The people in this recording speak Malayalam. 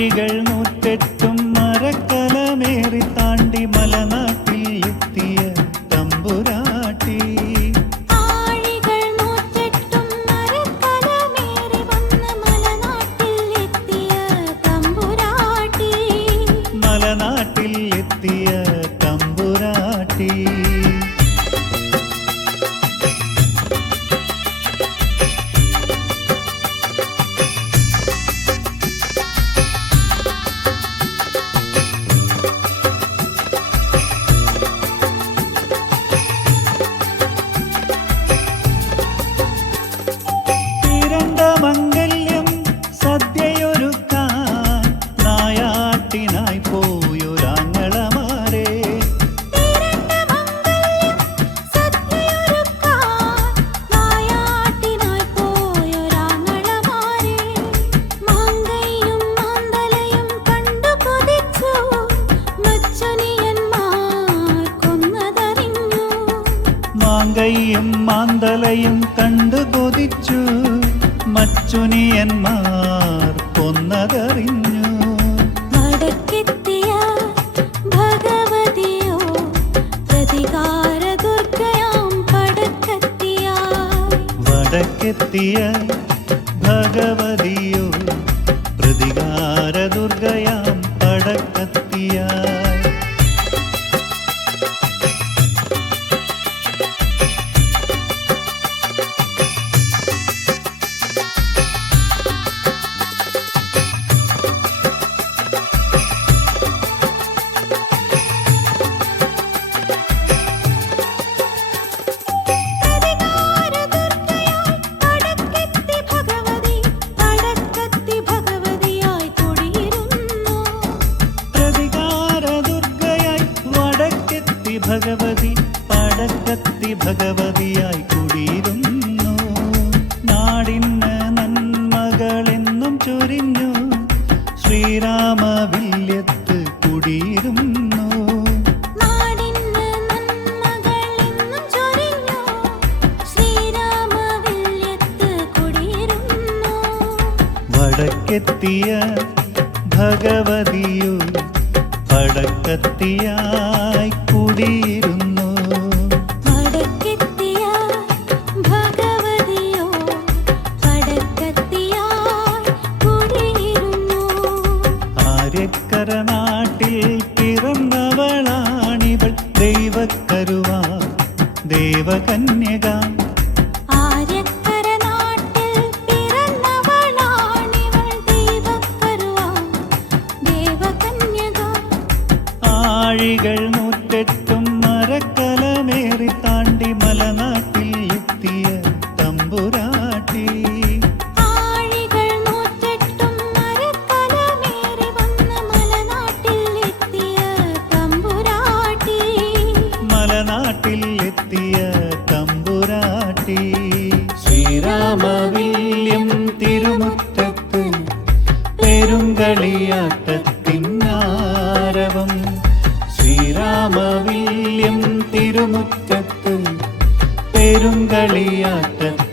കിളികൾ മുറ്റത്ത് മാന്തലയും കണ്ടു കൊതിച്ചു. മച്ചുനിയന്മാർ കൊന്നതറിഞ്ഞു. ഭഗവതിയോ പടക്കെത്തിയ വടക്കെത്തിയ ഭക്തി ഭഗവതിയായി കുടിയിരുന്നു. നാടിന് നന്മകളെന്നും ചൊരിഞ്ഞു. ശ്രീരാമ വില്യത്ത് കുടിയിരുന്നു. വടക്കെത്തിയ ഭഗവതിയു പടക്കത്തിയായി കുടിയിരുന്നു. അരക്കര നാട്ടിൽ പിറന്നവളാണിവൾ. ദൈവക്കരുവ ദേവകന്യക. ആഴികൾ മുറ്റത്തും മറക്ക രാമവില്യം തിരുമുറ്റത്ത് പെരുങ്കളിയാട്ടത്തിന്നാരവം ശ്രീരാമവില്യം തിരുമുറ്റത്ത് പെരുങ്കളിയാട്ടത്തിൽ